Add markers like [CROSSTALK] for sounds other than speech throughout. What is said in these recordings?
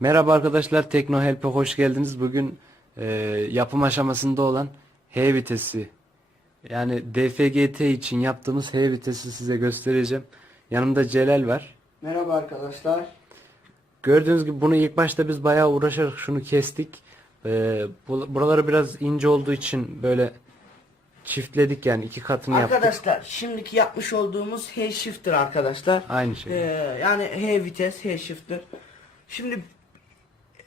Merhaba arkadaşlar, Tekno Help'e hoş geldiniz. Bugün e, yapım aşamasında olan H vitesi yani DFGT için yaptığımız H vitesi size göstereceğim. Yanımda Celal var. Merhaba arkadaşlar. Gördüğünüz gibi bunu ilk başta biz bayağı uğraşarak şunu kestik. E, bu, buraları biraz ince olduğu için böyle çiftledik yani iki katını yaptık. Arkadaşlar şimdiki yapmış olduğumuz H shifter arkadaşlar. Aynı şey. Ee, yani H vites, H shifter. Şimdi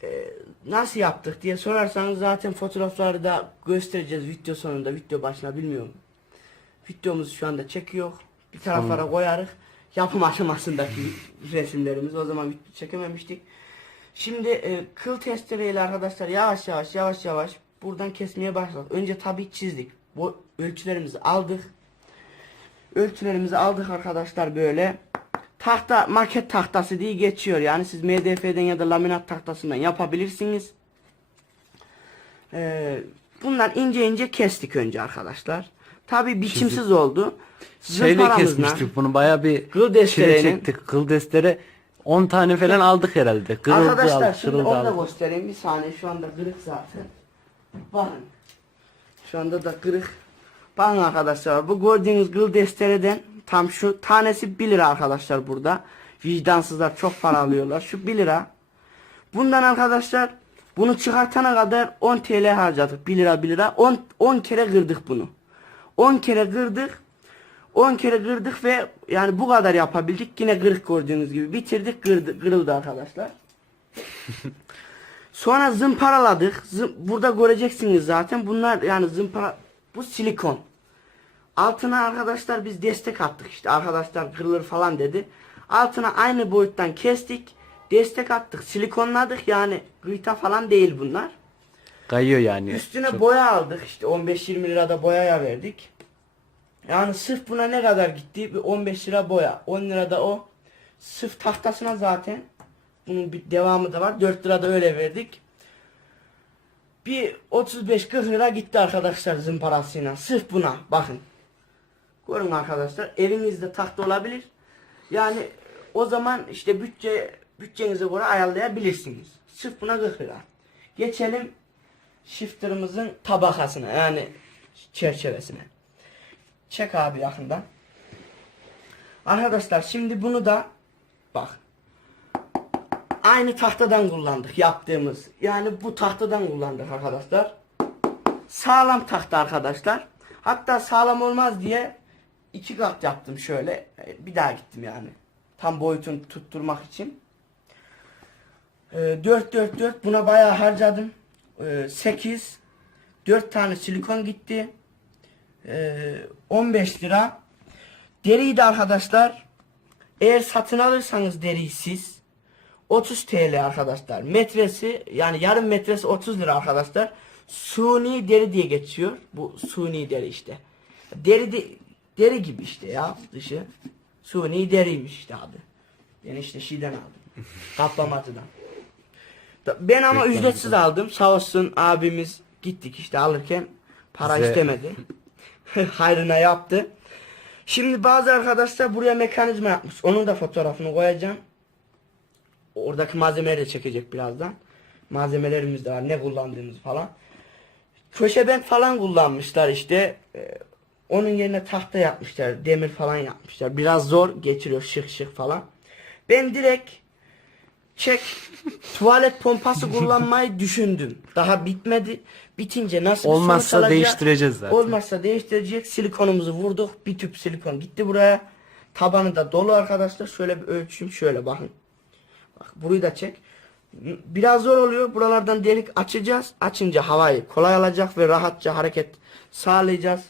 e, nasıl yaptık diye sorarsanız zaten fotoğrafları da göstereceğiz video sonunda, video başına bilmiyorum. Videomuzu şu anda çekiyor. Bir taraflara koyarız. Yapım [LAUGHS] aşamasındaki resimlerimiz. O zaman video çekememiştik. Şimdi e, kıl testereyle arkadaşlar yavaş yavaş yavaş yavaş buradan kesmeye başladık. Önce tabii çizdik. Bu ölçülerimizi aldık. Ölçülerimizi aldık arkadaşlar böyle. Tahta maket tahtası diye geçiyor. Yani siz MDF'den ya da laminat tahtasından yapabilirsiniz. Ee, bunlar ince ince kestik önce arkadaşlar. Tabii biçimsiz oldu. Şeyle Zımparamızla- kesmiştik bunu bayağı bir Kıl çile desterenin- çektik. Kıl destere 10 tane falan aldık herhalde. Kırıldı Arkadaşlar aldık, şimdi onu da aldık. göstereyim bir saniye şu anda kırık zaten. Bakın. Şu anda da kırık. Bakın arkadaşlar bu gördüğünüz gıl destereden tam şu tanesi 1 lira arkadaşlar burada. Vicdansızlar çok para [LAUGHS] alıyorlar. Şu 1 lira. Bundan arkadaşlar bunu çıkartana kadar 10 TL harcadık. 1 lira 1 lira. 10, 10 kere kırdık bunu. 10 kere kırdık. 10 kere kırdık ve yani bu kadar yapabildik. Yine kırık gördüğünüz gibi bitirdik kırdı, kırıldı arkadaşlar. [LAUGHS] Sonra zımparaladık. Zım- burada göreceksiniz zaten. Bunlar yani zımpara bu silikon. Altına arkadaşlar biz destek attık işte. Arkadaşlar kırılır falan dedi. Altına aynı boyuttan kestik. Destek attık. Silikonladık yani gıyta falan değil bunlar. Kayıyor yani. Üstüne Çok- boya aldık işte 15-20 lirada boyaya verdik. Yani sırf buna ne kadar gitti? Bir 15 lira boya. 10 lira da o. Sırf tahtasına zaten. Bunun bir devamı da var. 4 lira da öyle verdik. Bir 35-40 lira gitti arkadaşlar zımparasıyla. Sırf buna bakın. Görün arkadaşlar evinizde tahta olabilir. Yani o zaman işte bütçe bütçenize göre ayarlayabilirsiniz. Sırf buna 40 lira. Geçelim shifter'ımızın tabakasına yani çerçevesine. Çek abi yakından. Arkadaşlar şimdi bunu da bak. Aynı tahtadan kullandık yaptığımız. Yani bu tahtadan kullandık arkadaşlar. Sağlam tahta arkadaşlar. Hatta sağlam olmaz diye iki kat yaptım şöyle. E, Bir daha gittim yani. Tam boyutunu tutturmak için. E, 4 4 4 buna bayağı harcadım. E, 8 4 tane silikon gitti. E, 15 lira. Deriyi de arkadaşlar eğer satın alırsanız deriyi siz 30 TL arkadaşlar. Metresi yani yarım metresi 30 lira arkadaşlar. Suni deri diye geçiyor. Bu suni deri işte. Deri de, deri gibi işte ya dışı. Suni deriymiş işte abi. Ben işte şeyden aldım. [LAUGHS] Kaplamatıdan. Da- Ben ama Reklam ücretsiz aldım. Sağ olsun abimiz gittik işte alırken para Bize- istemedi. [LAUGHS] Hayrına yaptı. Şimdi bazı arkadaşlar buraya mekanizma yapmış. Onun da fotoğrafını koyacağım. Oradaki malzemeleri de çekecek birazdan. Malzemelerimiz de var. Ne kullandığımız falan. Köşe bent falan kullanmışlar işte. Onun yerine tahta yapmışlar. Demir falan yapmışlar. Biraz zor geçiriyor şık şık falan. Ben direkt çek tuvalet pompası kullanmayı [LAUGHS] düşündüm. Daha bitmedi. Bitince nasıl bir sonuç Olmazsa alacak? değiştireceğiz zaten. Olmazsa değiştirecek. Silikonumuzu vurduk. Bir tüp silikon gitti buraya. Tabanı da dolu arkadaşlar. Şöyle bir ölçüm. Şöyle bakın. Bak burayı da çek. Biraz zor oluyor. Buralardan delik açacağız. Açınca havayı kolay alacak ve rahatça hareket sağlayacağız.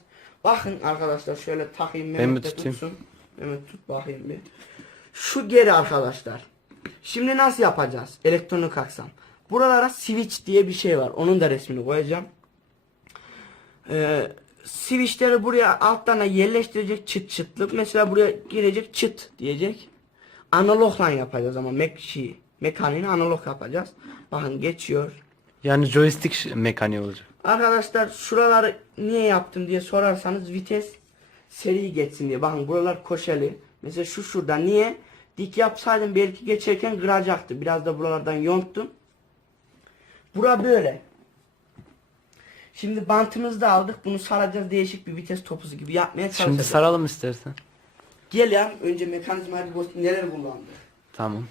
Bakın arkadaşlar şöyle takayım. Mehmet de tutsun. Mehmet tut bakayım bir. Şu geri arkadaşlar. Şimdi nasıl yapacağız? Elektronik aksan. Buralara switch diye bir şey var. Onun da resmini koyacağım. Ee, switchleri buraya altlarına yerleştirecek çıt çıtlı. Mesela buraya girecek çıt diyecek. Analogla yapacağız ama mek şey, mekaniğini analog yapacağız. Bakın geçiyor. Yani joystick mekaniği olacak. Arkadaşlar şuraları niye yaptım diye sorarsanız vites seri geçsin diye. Bakın buralar koşeli. Mesela şu şurada niye? Dik yapsaydım belki geçerken kıracaktı. Biraz da buralardan yonttum. Bura böyle. Şimdi bantımızı da aldık. Bunu saracağız değişik bir vites topuzu gibi yapmaya çalışacağız. Şimdi saralım istersen. Gel ya önce mekanizmayı bir göster- neler kullandık. Tamam.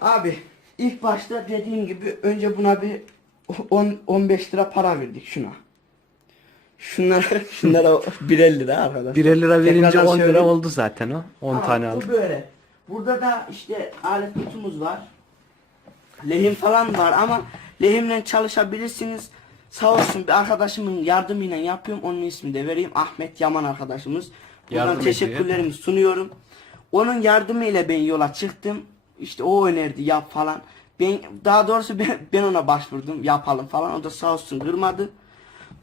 Abi ilk başta dediğim gibi önce buna bir 10 15 lira para verdik şuna. [LAUGHS] Şunlara şunlara birer lira arkadaşlar. 1 lira verince Tekrardan 10 lira söyleyeyim. oldu zaten o. 10 Tamam, tane bu aldık. böyle. Burada da işte alet kutumuz var. Lehim falan var ama lehimle çalışabilirsiniz. Sağ olsun bir arkadaşımın yardımıyla yapıyorum. Onun ismini de vereyim. Ahmet Yaman arkadaşımız. Buradan Yardım teşekkürlerimi sunuyorum. Onun yardımıyla ben yola çıktım. İşte o önerdi yap falan. Ben daha doğrusu ben, ben ona başvurdum yapalım falan. O da sağ olsun kırmadı.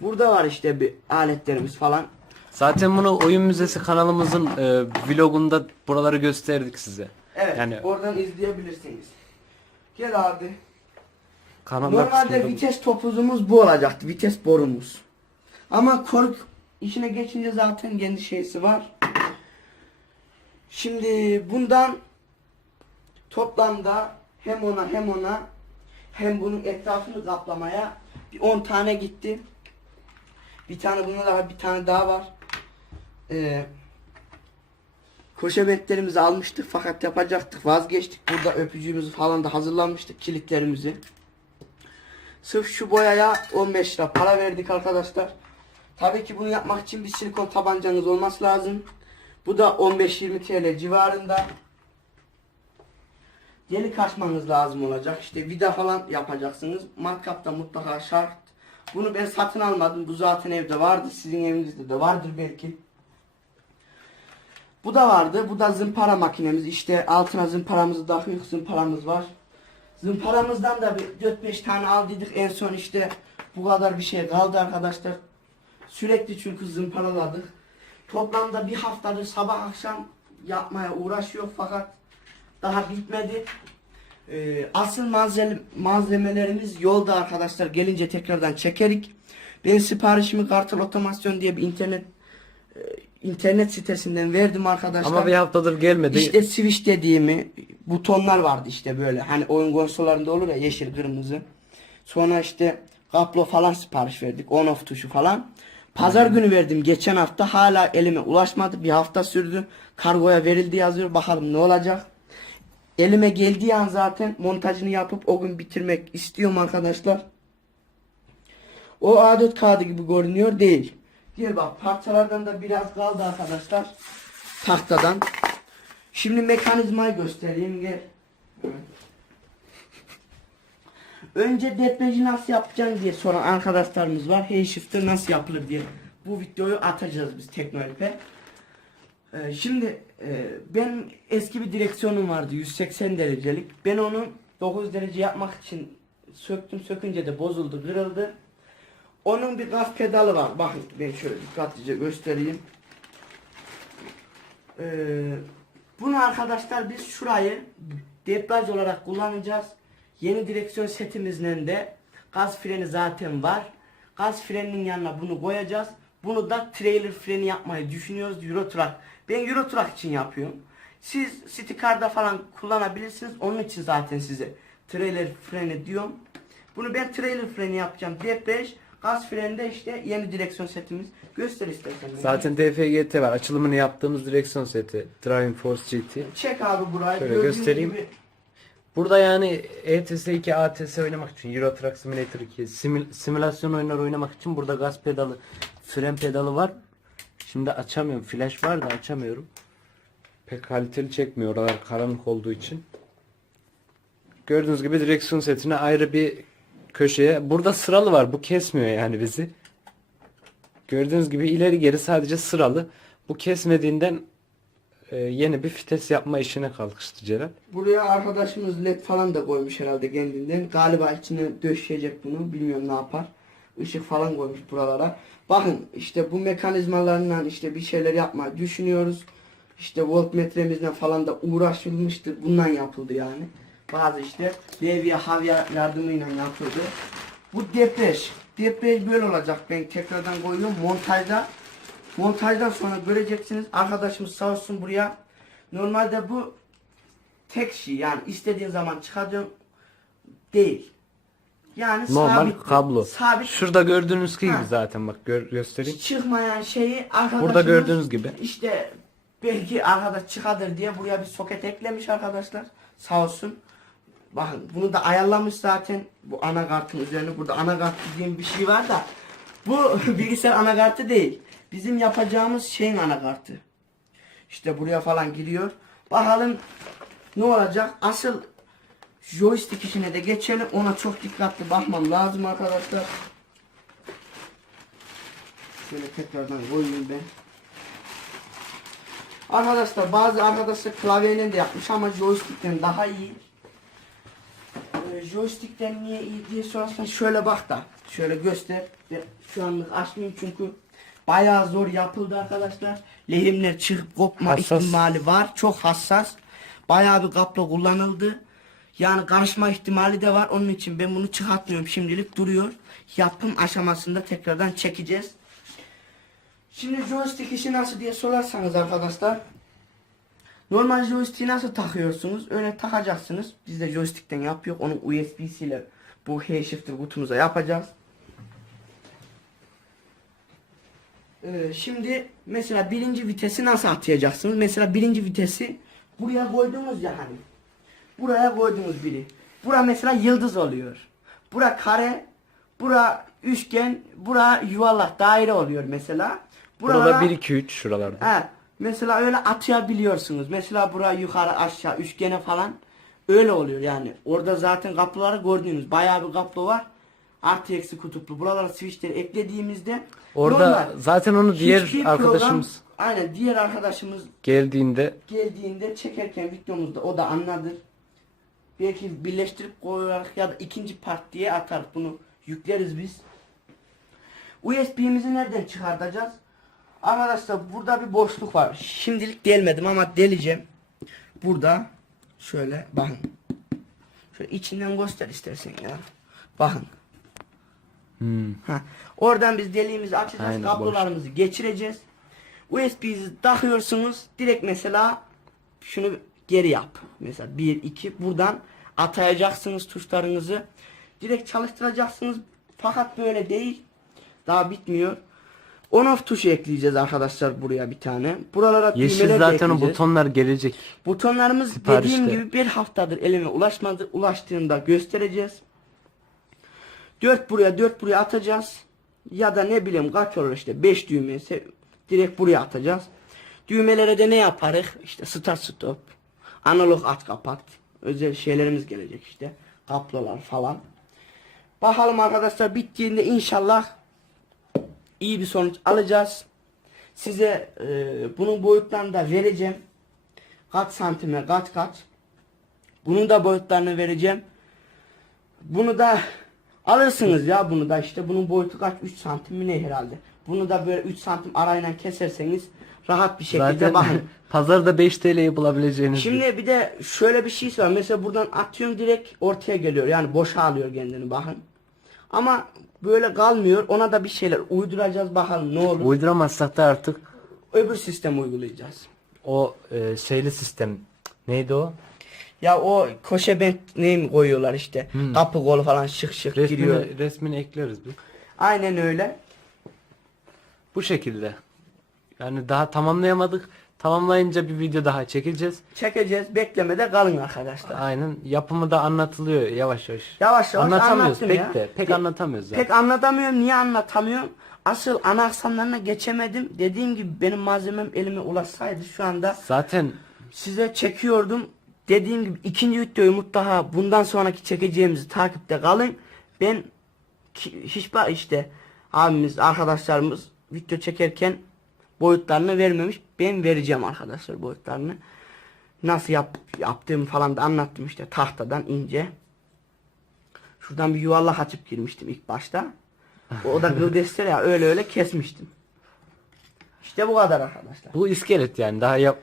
Burada var işte bir aletlerimiz falan. Zaten bunu Oyun Müzesi kanalımızın e, vlogunda buraları gösterdik size. Evet Yani oradan izleyebilirsiniz. Gel abi. kanalda Normalde kısmında- vites topuzumuz bu olacaktı. Vites borumuz. Ama kork işine geçince zaten kendi şeysi var. Şimdi bundan toplamda hem ona hem ona hem bunun etrafını kaplamaya bir 10 tane gitti. Bir tane bunda da var, bir tane daha var. Ee, Koşebetlerimizi almıştık fakat yapacaktık vazgeçtik. Burada öpücüğümüzü falan da hazırlamıştık kilitlerimizi. Sırf şu boyaya 15 lira para verdik arkadaşlar. Tabii ki bunu yapmak için bir silikon tabancanız olması lazım. Bu da 15-20 TL civarında. Delik açmanız lazım olacak. İşte vida falan yapacaksınız. Matkap da mutlaka şart. Bunu ben satın almadım. Bu zaten evde vardı. Sizin evinizde de vardır belki. Bu da vardı. Bu da zımpara makinemiz. İşte altına zımparamızı takıyoruz. Zımparamız var. Zımparamızdan da bir 4-5 tane aldıydık. En son işte bu kadar bir şey kaldı arkadaşlar. Sürekli çünkü zımparaladık. Toplamda bir haftadır sabah akşam yapmaya uğraşıyor fakat daha bitmedi. Ee, asıl malzeme, malzemelerimiz yolda arkadaşlar. Gelince tekrardan çekerik. Ben siparişimi Kartal Otomasyon diye bir internet e, internet sitesinden verdim arkadaşlar. ama bir haftadır gelmedi. İşte switch dediğimi butonlar vardı işte böyle hani oyun konsollarında olur ya yeşil kırmızı. Sonra işte kablo falan sipariş verdik on off tuşu falan. Pazar günü verdim geçen hafta hala elime ulaşmadı bir hafta sürdü. Kargoya verildi yazıyor bakalım ne olacak. Elime geldiği an zaten montajını yapıp o gün bitirmek istiyorum arkadaşlar. O A4 kağıdı gibi görünüyor değil. Diğer bak parçalardan da biraz kaldı arkadaşlar. Tahtadan. Şimdi mekanizmayı göstereyim gel. Önce depreji nasıl yapacaksın diye soran arkadaşlarımız var. Hey shifter nasıl yapılır diye. Bu videoyu atacağız biz Teknolip'e. Ee, şimdi e, benim eski bir direksiyonum vardı 180 derecelik. Ben onu 9 derece yapmak için söktüm sökünce de bozuldu kırıldı. Onun bir gaz pedalı var. Bakın ben şöyle dikkatlice göstereyim. Ee, bunu arkadaşlar biz şurayı debriyaj olarak kullanacağız. Yeni direksiyon setimizden de gaz freni zaten var. Gaz freninin yanına bunu koyacağız. Bunu da trailer freni yapmayı düşünüyoruz Euro Truck. Ben Euro Truck için yapıyorum. Siz City falan kullanabilirsiniz. Onun için zaten size trailer freni diyorum. Bunu ben trailer freni yapacağım. Debriyaj, gaz freni de işte yeni direksiyon setimiz. Göster istersen. Zaten DFGT var. Açılımını yaptığımız direksiyon seti. Driving Force GT. Çek abi burayı. Şöyle Gördüğünüz göstereyim. gibi Burada yani ETS 2, ATS oynamak için, Euro Truck Simulator 2, simül- simülasyon oyunları oynamak için burada gaz pedalı, fren pedalı var. Şimdi açamıyorum. Flash var da açamıyorum. Pek kaliteli çekmiyor oralar karanlık olduğu için. Gördüğünüz gibi direksiyon setine ayrı bir köşeye. Burada sıralı var. Bu kesmiyor yani bizi. Gördüğünüz gibi ileri geri sadece sıralı. Bu kesmediğinden e, yeni bir vites yapma işine kalkıştı Celal. Buraya arkadaşımız led falan da koymuş herhalde kendinden. Galiba içine döşeyecek bunu. Bilmiyorum ne yapar. Işık falan koymuş buralara. Bakın işte bu mekanizmalarla işte bir şeyler yapmayı düşünüyoruz. İşte voltmetremizle falan da uğraşılmıştır. Bundan yapıldı yani. Bazı işte levye havya yardımıyla yapıldı. Bu depreş. Depreş böyle olacak. Ben tekrardan koyuyorum. Montajda Montajdan sonra göreceksiniz. Arkadaşımız sağ olsun buraya. Normalde bu tek şey yani istediğin zaman çıkarıyorsun değil. Yani Normal sabit, kablo. Sabit Şurada gördüğünüz gibi Ha. zaten bak gör, göstereyim. çıkmayan şeyi arkadaşımız Burada gördüğünüz gibi. işte belki arkadaş çıkardır diye buraya bir soket eklemiş arkadaşlar. Sağ olsun. Bakın bunu da ayarlamış zaten bu anakartın üzerine. Burada anakart dediğim bir şey var da bu [LAUGHS] bilgisayar anakartı değil. Bizim yapacağımız şeyin anakartı. İşte buraya falan giriyor. Bakalım ne olacak? Asıl joystick işine de geçelim. Ona çok dikkatli bakmam lazım arkadaşlar. Şöyle tekrardan koyayım ben. Arkadaşlar bazı arkadaşlar klavyeyle de yapmış ama joystickten daha iyi. Ee, joystickten niye iyi diye sorarsan şöyle bak da şöyle göster. Ben şu anlık açmayayım çünkü bayağı zor yapıldı arkadaşlar. Lehimler çıkıp kopma Hassas. ihtimali var. Çok hassas. Bayağı bir kapla kullanıldı. Yani karışma ihtimali de var. Onun için ben bunu çıkartmıyorum şimdilik duruyor. Yapım aşamasında tekrardan çekeceğiz. Şimdi joystick işi nasıl diye sorarsanız arkadaşlar Normal joystick'i nasıl takıyorsunuz? Öyle takacaksınız. Biz de joystick'ten yapıyor. Onun USB'siyle bu H shifter kutumuza yapacağız. Ee, şimdi mesela birinci vitesi nasıl atayacaksınız? Mesela birinci vitesi buraya koydunuz ya hani. Buraya koydunuz biri. Bura mesela yıldız oluyor. Bura kare, bura üçgen, bura yuvarlak daire oluyor mesela. Burada Buralara- 1 2 3 şuralarda. He. Mesela öyle atayabiliyorsunuz. Mesela buraya yukarı aşağı üçgene falan öyle oluyor yani. Orada zaten kapıları gördüğünüz bayağı bir kapı var. Artı eksi kutuplu. Buralara switchleri eklediğimizde Orada normal. zaten onu diğer Hiçbir arkadaşımız program- aynen diğer arkadaşımız geldiğinde geldiğinde çekerken videomuzda o da anladır. Belki birleştirip koyarak ya da ikinci part diye atar bunu yükleriz biz. USB'mizi nereden çıkartacağız? Arkadaşlar burada bir boşluk var. Şimdilik delmedim ama deleceğim. Burada şöyle bakın. Şöyle içinden göster istersen ya. Bakın. Hmm. Ha. Oradan biz deliğimizi açacağız. Aynen, kablolarımızı geçireceğiz. USB'yi takıyorsunuz. Direkt mesela şunu geri yap. Mesela 1 2 buradan atayacaksınız tuşlarınızı. Direkt çalıştıracaksınız. Fakat böyle değil. Daha bitmiyor. On off tuşu ekleyeceğiz arkadaşlar buraya bir tane. Buralara yeşil düğmeler de zaten o ekleyeceğiz. butonlar gelecek. Butonlarımız Siparişte. dediğim gibi bir haftadır elime ulaşmadı. Ulaştığında göstereceğiz. 4 buraya 4 buraya atacağız. Ya da ne bileyim kaç olur işte 5 düğme direkt buraya atacağız. Düğmelere de ne yaparız? İşte start stop. Analog at kapat. Özel şeylerimiz gelecek işte. Kablolar falan. Bakalım arkadaşlar bittiğinde inşallah iyi bir sonuç alacağız. Size e, bunun boyutlarını da vereceğim. Kaç santime kaç kaç. Bunun da boyutlarını vereceğim. Bunu da alırsınız ya bunu da işte bunun boyutu kaç 3 santim mi ne herhalde. Bunu da böyle 3 santim arayla keserseniz rahat bir şekilde Zaten bakın. [LAUGHS] pazarda 5 TL'ye bulabileceğiniz Şimdi bir de şöyle bir şey var. Mesela buradan atıyorum direkt ortaya geliyor. Yani boşa alıyor kendini bakın. Ama böyle kalmıyor. Ona da bir şeyler uyduracağız bakalım ne olur. uyduramazsak da artık Öbür sistem uygulayacağız. o e, şeyli sistem neydi o? Ya o koşe bent ne mi koyuyorlar işte. Kapı kolu falan şık şık giriyor. Resmini, resmini ekleriz biz. Aynen öyle. Bu şekilde. Yani daha tamamlayamadık. Tamamlayınca bir video daha çekeceğiz. Çekeceğiz. Beklemede kalın arkadaşlar. Aynen. Yapımı da anlatılıyor yavaş yavaş. Yavaş yavaş Anlatamıyoruz pek ya. de. Pek De- anlatamıyoruz zaten. Pek anlatamıyorum. Niye anlatamıyorum? Asıl ana aksamlarına geçemedim. Dediğim gibi benim malzemem elime ulaşsaydı şu anda Zaten size çekiyordum. Dediğim gibi ikinci videoyu mutlaka bundan sonraki çekeceğimizi takipte kalın. Ben ki- hiç bak işte abimiz arkadaşlarımız video çekerken boyutlarını vermemiş. Ben vereceğim arkadaşlar boyutlarını. Nasıl yap, yaptığımı falan da anlattım işte tahtadan ince. Şuradan bir yuvarlak açıp girmiştim ilk başta. O da [LAUGHS] gıldestir ya öyle öyle kesmiştim. İşte bu kadar arkadaşlar. bu iskelet yani daha yap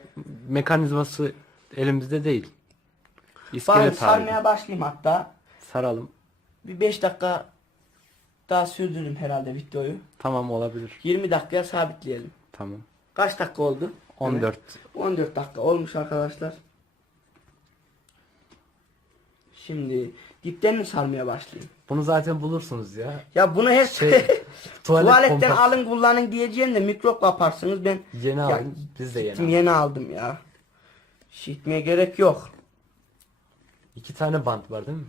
mekanizması elimizde değil. İskelet sarmaya hali. başlayayım hatta. Saralım. Bir 5 dakika daha sürdürürüm herhalde videoyu. Tamam olabilir. 20 dakikaya sabitleyelim. Tamam. Kaç dakika oldu? 14. Evet, 14 dakika olmuş arkadaşlar. Şimdi dipten mi sarmaya başlayayım? Bunu zaten bulursunuz ya. Ya bunu hep Şey, [LAUGHS] tuvalet tuvaletten pompası. alın kullanın diyeceğim de mikrop kaparsınız ben Yeni Ya, aldım. Biz de yeni yeni aldım ya. Şişmeye gerek yok. İki tane bant var değil mi?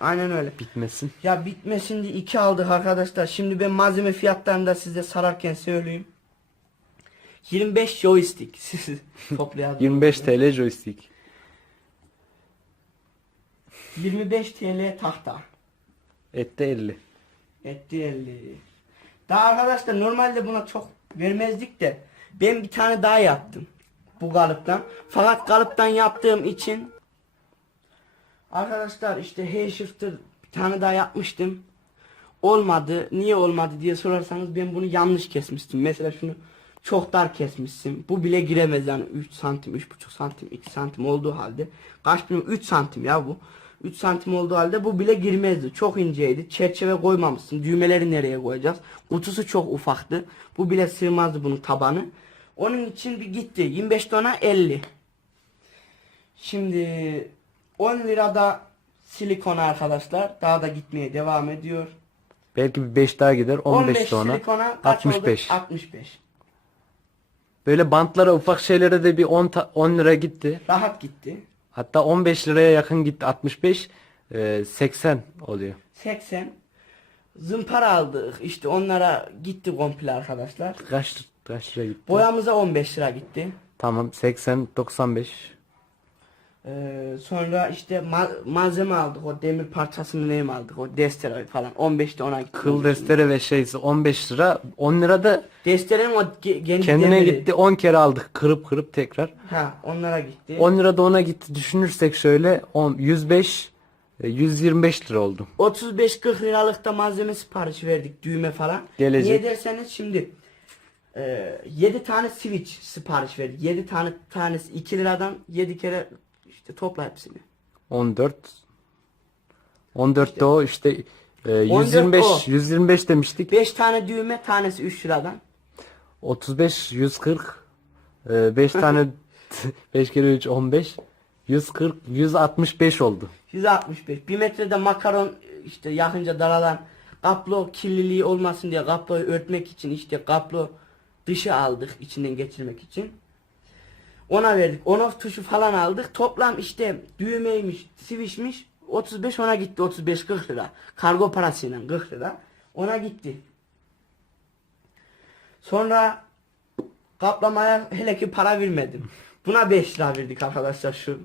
Aynen öyle. Bitmesin. Ya bitmesin diye iki aldık arkadaşlar. Şimdi ben malzeme fiyatlarını da size sararken söyleyeyim. 25 joystick. [LAUGHS] Toplayalım. 25 TL joystick. 25 TL tahta. Ette 50. Etti 50. Daha arkadaşlar normalde buna çok vermezdik de ben bir tane daha yaptım. Bu kalıptan. Fakat kalıptan yaptığım için arkadaşlar işte hay shifter bir tane daha yapmıştım. Olmadı. Niye olmadı diye sorarsanız ben bunu yanlış kesmiştim. Mesela şunu çok dar kesmişsin. Bu bile giremez yani 3 santim, 3,5 santim, 2 santim olduğu halde. Kaç bilmiyorum 3 santim ya bu. 3 santim olduğu halde bu bile girmezdi. Çok inceydi. Çerçeve koymamışsın. Düğmeleri nereye koyacağız? Kutusu çok ufaktı. Bu bile sığmazdı bunun tabanı. Onun için bir gitti. 25 tona 50. Şimdi 10 lirada silikon arkadaşlar. Daha da gitmeye devam ediyor. Belki bir 5 daha gider. 15, sonra. silikona kaç 65. oldu? 65. Böyle bantlara ufak şeylere de bir 10, ta- 10 lira gitti. Rahat gitti. Hatta 15 liraya yakın gitti. 65 e, 80 oluyor. 80. Zımpara aldık. İşte onlara gitti komple arkadaşlar. Kaç kaç lira gitti? Boyamıza 15 lira gitti. Tamam 80 95. Ee, sonra işte ma- malzeme aldık. O demir parçasını neyim aldık? O destere falan. 15 de ona gitti. Kıl destere ve şeysi 15 lira. 10 lira da Desterenin o ge- kendi kendine demiri. gitti. 10 kere aldık kırıp kırıp tekrar. Ha onlara gitti. 10 lira da ona gitti. Düşünürsek şöyle 10 105 e, 125 lira oldu. 35-40 liralık da malzeme siparişi verdik düğme falan. Gelecek. Niye derseniz şimdi e, 7 tane switch sipariş verdik. 7 tane tanesi 2 liradan 7 kere işte topla hepsini. 14 14 de o işte e, 14 125 o. 125 demiştik. 5 tane düğme tanesi 3 liradan. 35 140 5 tane 5 kere 3 15 140 165 oldu. 165. 1 metrede makaron işte yakınca daralan kaplo kirliliği olmasın diye kaployu örtmek için işte kaplo dışı aldık içinden geçirmek için. Ona verdik. On off tuşu falan aldık. Toplam işte düğmeymiş, switchmiş 35 ona gitti 35-40 lira. Kargo parasıyla 40 lira. Ona gitti. Sonra kaplamaya hele ki para vermedim. Buna 5 lira verdik arkadaşlar şu,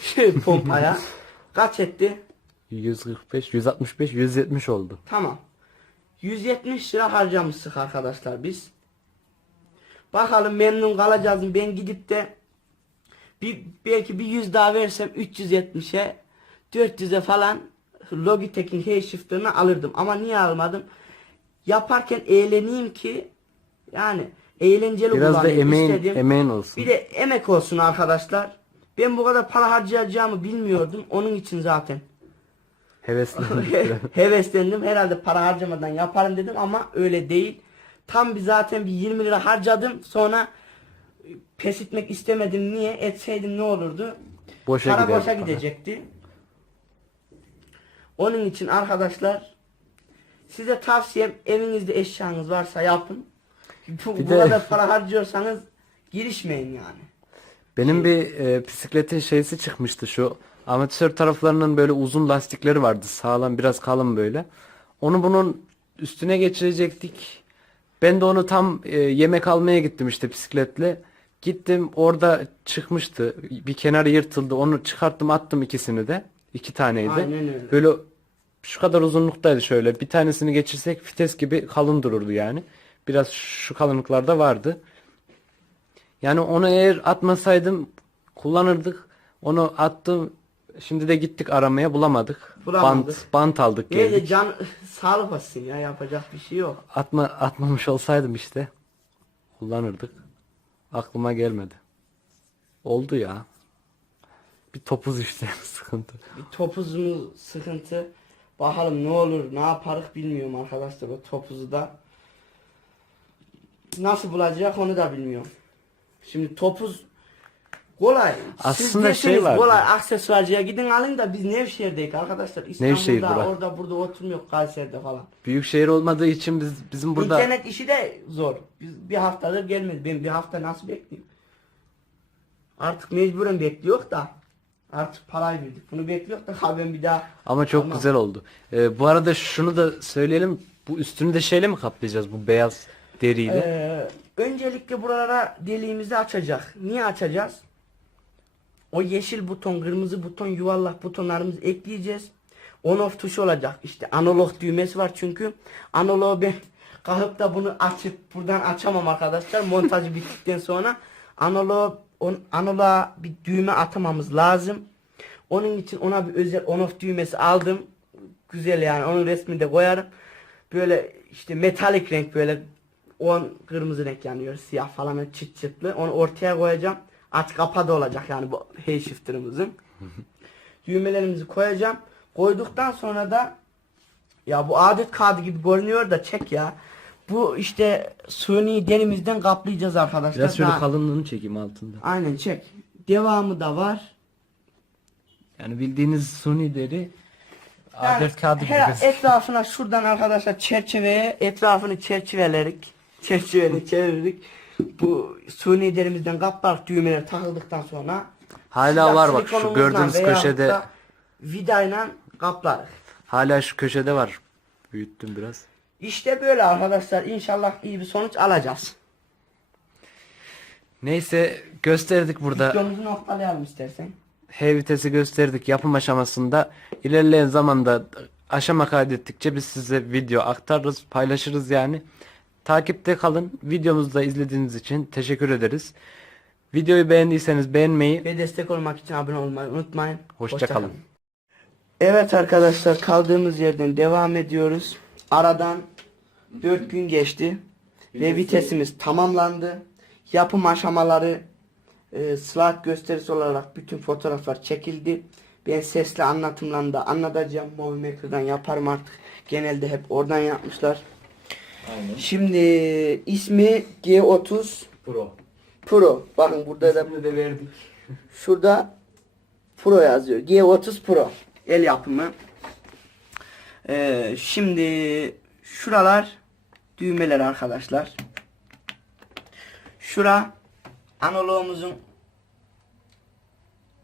şu pompaya. [LAUGHS] Kaç etti? 145 165 170 oldu. Tamam. 170 lira harcamıştık arkadaşlar biz. Bakalım memnun kalacağız mı? Ben gidip de bir belki bir 100 daha versem 370'e 400'e falan Logitech'in hay shifter'ını alırdım. Ama niye almadım? Yaparken eğleneyim ki yani eğlenceli Biraz da emeğin istedim. emeğin olsun. Bir de emek olsun arkadaşlar. Ben bu kadar para harcayacağımı bilmiyordum. Onun için zaten Heveslendim. [LAUGHS] heveslendim. Herhalde para harcamadan yaparım dedim ama öyle değil. Tam bir zaten bir 20 lira harcadım. Sonra pes etmek istemedim. Niye? Etseydim ne olurdu? Boşa para gider boşa gidecekti. Onun için arkadaşlar size tavsiyem evinizde eşyanız varsa yapın. Bu, Bir de- kadar para harcıyorsanız girişmeyin yani. Benim bir e, bisikletin şeysi çıkmıştı şu amatör taraflarının böyle uzun lastikleri vardı sağlam biraz kalın böyle. Onu bunun üstüne geçirecektik. Ben de onu tam e, yemek almaya gittim işte bisikletle. Gittim orada çıkmıştı. Bir kenarı yırtıldı. Onu çıkarttım attım ikisini de. İki taneydi. Aynen öyle. Böyle şu kadar uzunluktaydı şöyle. Bir tanesini geçirsek fites gibi kalın dururdu yani. Biraz şu kalınlıklarda vardı. Yani onu eğer atmasaydım kullanırdık. Onu attım. Şimdi de gittik aramaya bulamadık. Bulamadık. Bant, bant aldık Neyse geldik. can sağlık olsun ya yapacak bir şey yok. Atma, atmamış olsaydım işte kullanırdık. Aklıma gelmedi. Oldu ya. Bir topuz işte [LAUGHS] sıkıntı. Bir topuzumuz sıkıntı. Bakalım ne olur ne yaparız bilmiyorum arkadaşlar o topuzu da. Nasıl bulacak onu da bilmiyorum. Şimdi topuz Kolay. Aslında Siz şey vardı. Kolay aksesuarcıya gidin alın da biz Nevşehir'deyiz arkadaşlar. İstanbul'da Nevşehir bura. orada burada oturmuyor Kayseri'de falan. Büyük şehir olmadığı için biz bizim burada İnternet işi de zor. Biz bir haftadır gelmedi. Ben bir hafta nasıl bekleyeyim? Artık mecburen bekliyor da. Artık parayı verdik. Bunu bekliyor da ben bir daha ama çok Ama- güzel oldu. Ee, bu arada şunu da söyleyelim. Bu üstünü de şeyle mi kaplayacağız bu beyaz deriyle? Ee, öncelikle buralara deliğimizi açacak. Niye açacağız? O yeşil buton, kırmızı buton, yuvarlak butonlarımızı ekleyeceğiz. On off tuşu olacak. İşte analog düğmesi var çünkü. Analogu ben kalkıp da bunu açıp buradan açamam arkadaşlar. Montajı [LAUGHS] bittikten sonra analog on, analoğa bir düğme atamamız lazım. Onun için ona bir özel on off düğmesi aldım. Güzel yani onun resmini de koyarım. Böyle işte metalik renk böyle on kırmızı renk yanıyor siyah falan çıt çıtlı. Onu ortaya koyacağım. Aç kapa da olacak yani bu hey shifter'ımızın. Düğmelerimizi koyacağım. Koyduktan sonra da ya bu adet kağıdı gibi görünüyor da çek ya. Bu işte suni derimizden kaplayacağız arkadaşlar. Biraz şöyle Daha- kalınlığını çekeyim altında. Aynen çek. Devamı da var. Yani bildiğiniz suni deri Yani adet kağıdı her- gibi. etrafına şuradan arkadaşlar çerçeveye etrafını çerçevelerik. Çerçeveli çevirdik. Bu suni derimizden kaplar düğmeler takıldıktan sonra Hala var bak şu gördüğünüz köşede da vidayla kaplarız. hala şu köşede var. Büyüttüm biraz. İşte böyle arkadaşlar inşallah iyi bir sonuç alacağız. Neyse gösterdik burada. Videomuzu noktalayalım istersen. H vitesi gösterdik yapım aşamasında. İlerleyen zamanda aşama kaydettikçe biz size video aktarırız, paylaşırız yani. Takipte kalın. Videomuzu da izlediğiniz için teşekkür ederiz. Videoyu beğendiyseniz beğenmeyi, Ve destek olmak için abone olmayı unutmayın. Hoşça kalın. Evet arkadaşlar kaldığımız yerden devam ediyoruz. Aradan 4 gün geçti. Ve vitesimiz tamamlandı. Yapım aşamaları e, slide gösterisi olarak bütün fotoğraflar çekildi. Ben sesli anlatımla da anlatacağım. Movie Maker'dan yaparım artık. Genelde hep oradan yapmışlar. Şimdi ismi G30 Pro. Pro. Bakın burada da de verdik. Şurada Pro yazıyor. G30 Pro. El yapımı. Ee, şimdi şuralar düğmeler arkadaşlar. Şura analogumuzun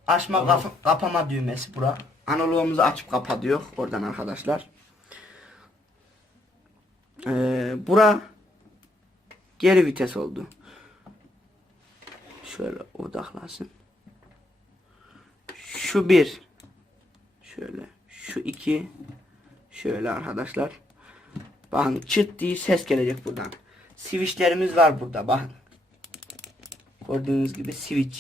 açma kapa- kapama düğmesi bura. Analogumuzu açıp kapatıyor oradan arkadaşlar. Ee, bura geri vites oldu. Şöyle odaklansın. Şu bir. Şöyle. Şu iki. Şöyle arkadaşlar. Bakın çıt diye ses gelecek buradan. Switchlerimiz var burada bakın. Gördüğünüz gibi switch.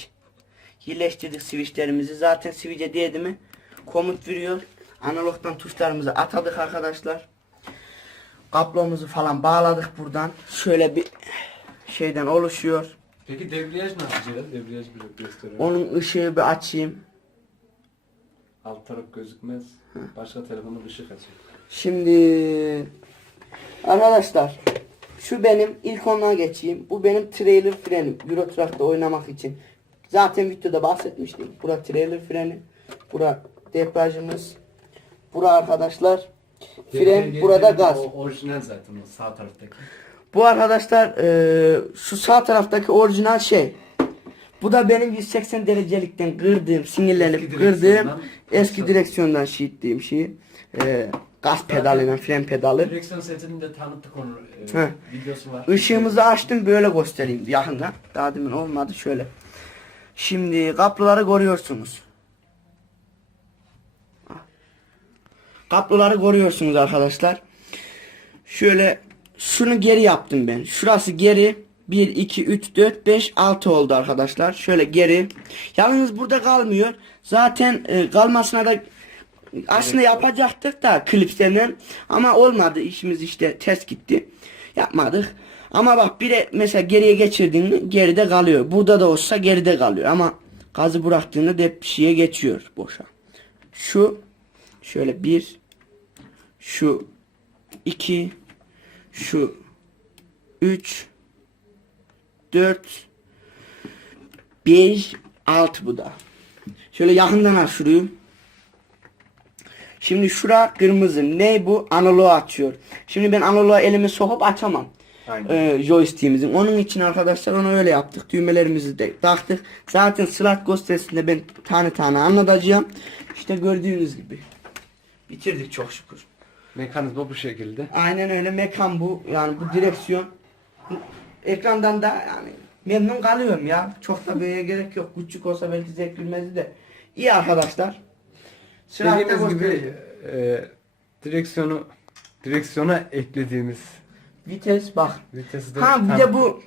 Yerleştirdik switchlerimizi. Zaten switch'e değdi mi komut veriyor. Analogdan tuşlarımızı atadık arkadaşlar. Kablomuzu falan bağladık buradan. Şöyle bir şeyden oluşuyor. Peki debriyaj nasıl yapacağız? Debriyaj bir gösteriyor. Onun ışığı bir açayım. Alt taraf gözükmez. Başka telefonun ışık açıyor. Şimdi arkadaşlar şu benim ilk ondan geçeyim. Bu benim trailer frenim. Euro Truck'ta oynamak için. Zaten videoda bahsetmiştim. Bura trailer freni. Bura debriyajımız. Bura arkadaşlar fren burada gaz. O orijinal zaten o sağ taraftaki. Bu arkadaşlar eee, şu sağ taraftaki orijinal şey. Bu da benim 180 derecelikten kırdığım, sinirlenip Eski kırdığım eski direksiyondan şiittiğim şey. Eee gaz pedalıyla fren pedalı. Direksiyon setini de tanıttık onu. E, videosu var. Işığımızı açtım böyle göstereyim yakında. Daha demin olmadı şöyle. Şimdi kapıları görüyorsunuz. Kapıları görüyorsunuz arkadaşlar. Şöyle şunu geri yaptım ben. Şurası geri. 1, 2, 3, 4, 5, 6 oldu arkadaşlar. Şöyle geri. Yalnız burada kalmıyor. Zaten e, kalmasına da aslında yapacaktık da klipslerden ama olmadı. İşimiz işte ters gitti. Yapmadık. Ama bak bir mesela geriye geçirdiğinde geride kalıyor. Burada da olsa geride kalıyor ama gazı bıraktığında bir şeye geçiyor boşa. Şu şöyle bir şu iki şu üç dört beş Alt bu da. Şöyle yakından al şurayı. Şimdi şura kırmızı. Ne bu? Analoğu açıyor. Şimdi ben analoğu elimi sokup açamam. Aynen. Ee, joystick'imizin. Onun için arkadaşlar onu öyle yaptık. Düğmelerimizi de taktık. Zaten slot gösterisinde ben tane tane anlatacağım. İşte gördüğünüz gibi. Bitirdik çok şükür. Mekanizma bu şekilde. Aynen öyle mekan bu. Yani bu direksiyon. Ekrandan da yani memnun kalıyorum ya. Çok da böyle gerek yok. Küçük olsa belki zevk bilmezdi de. İyi arkadaşlar. Sıra Dediğimiz gibi e, direksiyonu direksiyona eklediğimiz vites bak. vitesi de Ha bir tam- de bu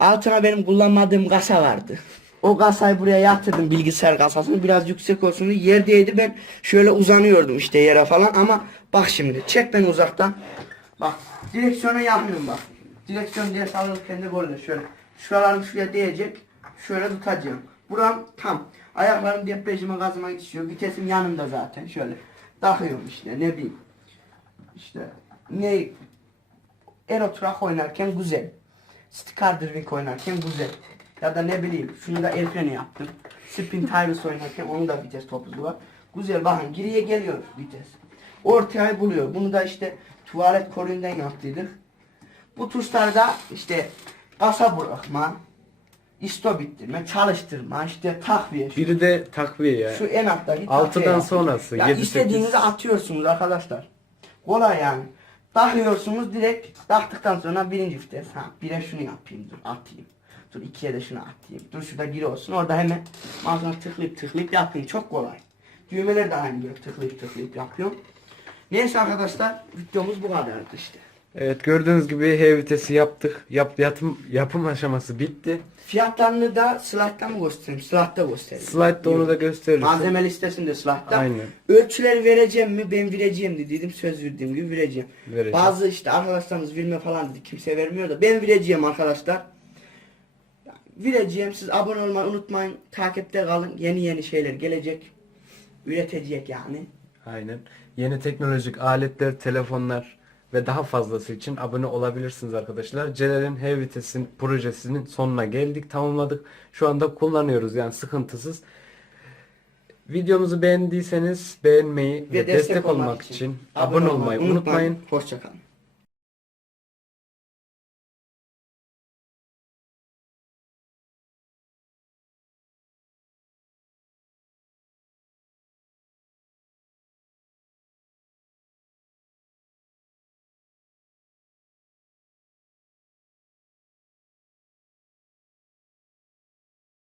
altına benim kullanmadığım kasa vardı. O kasayı buraya yatırdım bilgisayar kasasını biraz yüksek olsun yerdeydi ben şöyle uzanıyordum işte yere falan ama bak şimdi çek beni uzaktan. Bak direksiyona yakınım bak. Direksiyon diye sallanırken de böyle şöyle. Şuralarım şuraya değecek. Şöyle tutacağım. Buram tam. Ayaklarım depreşime gazıma geçiyor. Vitesim yanımda zaten şöyle. Takıyorum işte ne bileyim. İşte ne Euro Truck oynarken güzel. Sticker Driving oynarken güzel. Ya da ne bileyim şunu da el freni yaptım. Spin Tires oynarken onun da vites topuzu var. Güzel bakın geriye geliyor vites. Ortaya buluyor. Bunu da işte tuvalet koruyundan yaptıydık. Bu tuşlarda işte kasa bırakma, istop bittirme, çalıştırma, işte takviye. Şu, biri de takviye ya. şu en alttaki Altıdan takviye yaptım. sonrası, Ya yedi, istediğinizi sekiz. atıyorsunuz arkadaşlar. Kolay yani. Takıyorsunuz direkt taktıktan sonra birinci vites. Ha bire şunu yapayım dur atayım. Dur ikiye de şunu atayım. Dur şurada biri olsun. Orada hemen mağazana tıklayıp tıklayıp yapayım. Çok kolay. Düğmeleri de aynı böyle tıklayıp tıklayıp yapıyorum. Neyse arkadaşlar videomuz bu kadardı işte. Evet gördüğünüz gibi H vitesi yaptık. Yap, yatım, yapım aşaması bitti. Fiyatlarını da slide'da mı göstereyim? Slide'da göstereyim. Slide'da onu da gösteririz. Malzeme listesinde slide'da. Aynen. Ölçüleri vereceğim mi? Ben vereceğim de dedim. Söz verdiğim gibi vereceğim. Vereceğim. Bazı işte arkadaşlarımız verme falan dedi. Kimse vermiyor da. Ben vereceğim arkadaşlar. Vereceğim. Siz abone olmayı unutmayın. Takipte kalın. Yeni yeni şeyler gelecek. Üretecek yani. Aynen. Yeni teknolojik aletler, telefonlar ve daha fazlası için abone olabilirsiniz arkadaşlar. Celal'in H vitesin projesinin sonuna geldik, tamamladık. Şu anda kullanıyoruz yani sıkıntısız. Videomuzu beğendiyseniz beğenmeyi ve, destek, olmak, için, abone olmayı unutmayın. Hoşçakalın.